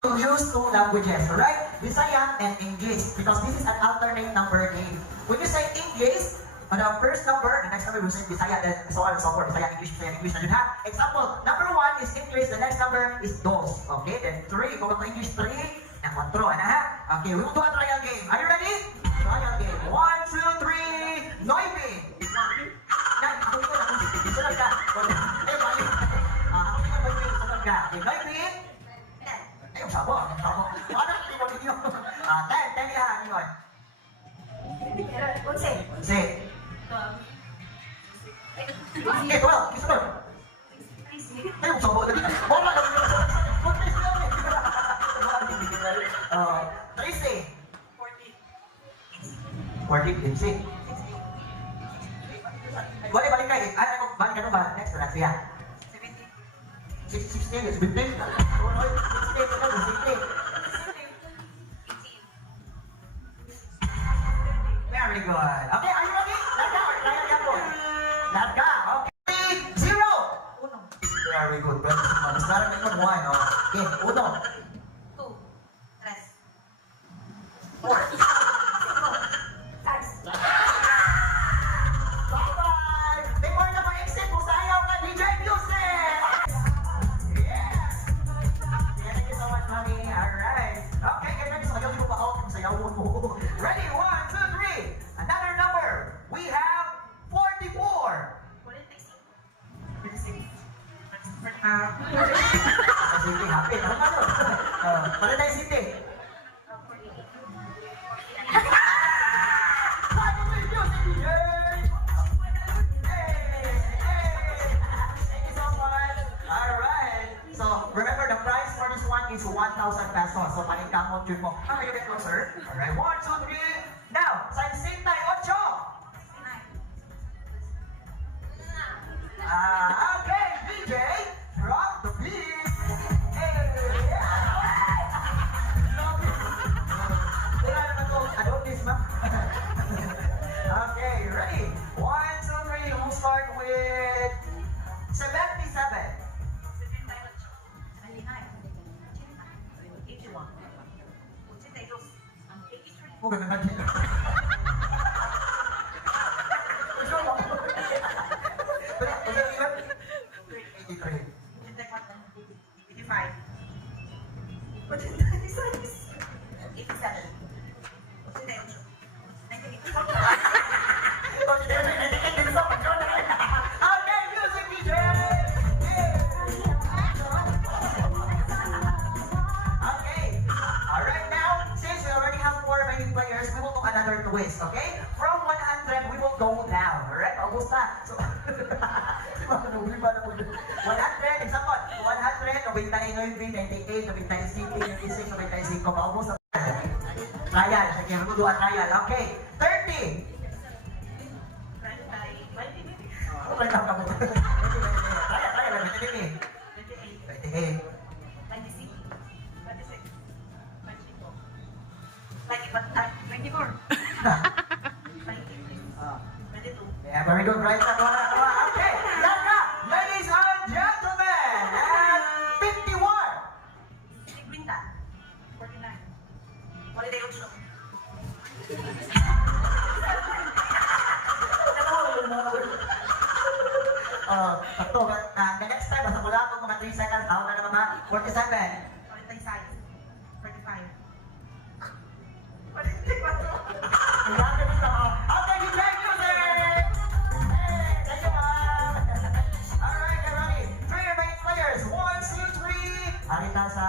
to use two languages, right? Bisaya and English, because this is an alternate number game. When you say English, on the first number, the next number will say Bisaya, then so on and so forth. Bisaya, English, na yun ha. Example, number 1 is English, the next number is dos. Okay, then 3, kung ito English 3, and 4, ano ha? Okay, we will do a trial game. Are you ready? Trial game. 1, 2, 3, Noibe! Yan, ako ito na kung sunod ka. Eh, balik. Ako ito na kung sunod ka. Okay, Noibe! Ay, sabo. Ano hindi mo ninyo? 10 yan, yun. 11. Okay, 12. Kisunod. Ay, sabo. Wala na ninyo. 13. 14. 15. Balik kayo. Balik ka ba? Next na siya. 16 is 15. 16. Very good. Okay, are you ready? Lahat ka. Okay. 0. Very good. Mas naramit mo 1. Okay. 1. 2, 3, 4. 5. Before na ma-exit, musayaw ka DJ Music! Yes! Thank you so much, Mami. Alright. Okay, get ready. Sayaw mo pa ako. Sayaw mo. Ready? 1, 2, 3. Another number. We have 44. 46. City, happy. Ano ba yun? Paradise City. 1,000 pesos. So, paling-kamot yun mo. How you get closer? Alright, 1, 2, 3. Now, sa Sintay, 8. Okay, DJ, drop the beat. Wala naman to. Adoptis, ma'am. Okay, ready? 1, 2, 3. We'll start with 77. 不可能看见。我说我，不是，我说你们83. 85. 87. Okay, music DJ. Okay. All right, now since we already have 4 remaining players, we will do another twist. Okay? From 100, we will go down. Alright? Almost na. So, 100, example, 100, 99, 98, 97, 96, 95, maubos na. Trial. Sige, we'll do a trial. Okay. 30. Okay lang ka mo. Trial. 28. 24. Yeah, very good. Right. Okay. Yaka, ladies and gentlemen, and 51. 50. 49. 48. Sakto. The next time, basta mula ako mga 3 seconds, ako na naman 47. 46. 45. Okay, DJ Music! Hey, thank you, ma'am. Alright, get ready. 3 remaining players. 1, 2, 3. Arita sa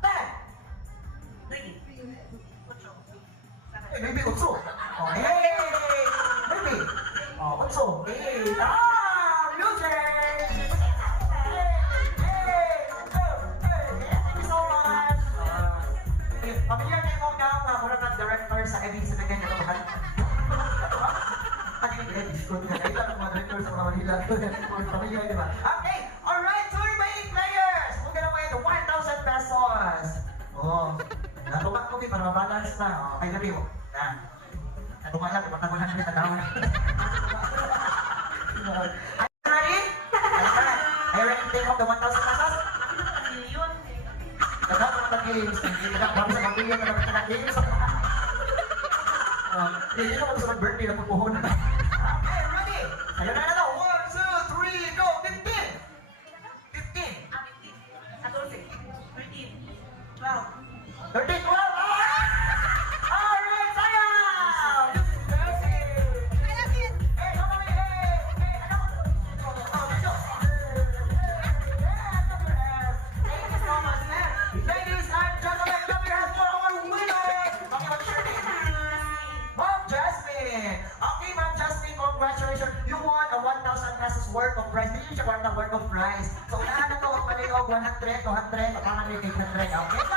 10. Maybe 8. Oh, hey! Maybe. Oh, 8. Hey! Music! Thank you so much. Pamilya na yung mga mura ng director sa EBC na ganyan ito mahal. Pati yung discount ka. Kaya lang mga director sa mga Manila. Pamilya, di ba? Okay! Alright, 2 remaining players! Kung gano'n mo ito, 1,000 pesos! Oh, natumak ko para mabalance na. Oh, kay Gabi mo. Natumak lang, kapag nagulan na tao na. Are you ready? Are you ready to take off the 1,000 pesos? Million. Nagkakaroon games. Nagkakabang sa pamilya ka naman sa games. Hindi naman sa birthday na pupuhon. Okay, ready? Ayun na na. 1, 2, 3, go! 15! 15! 14. 13. 12. 13, 12! Alright, sayang! Eh, kami, ano? Oh, dito. Thank you so much, sir. Ladies and gentlemen, kami has for our winner! Okay, what's your name? Ma'am Jasmine! Okay, Ma'am Jasmine, congratulations! You won a 1,000 pesos worth of prize. Hindi siya worth of prize. So, unahan na to, palinog, 100, 200, 100, 800, okay?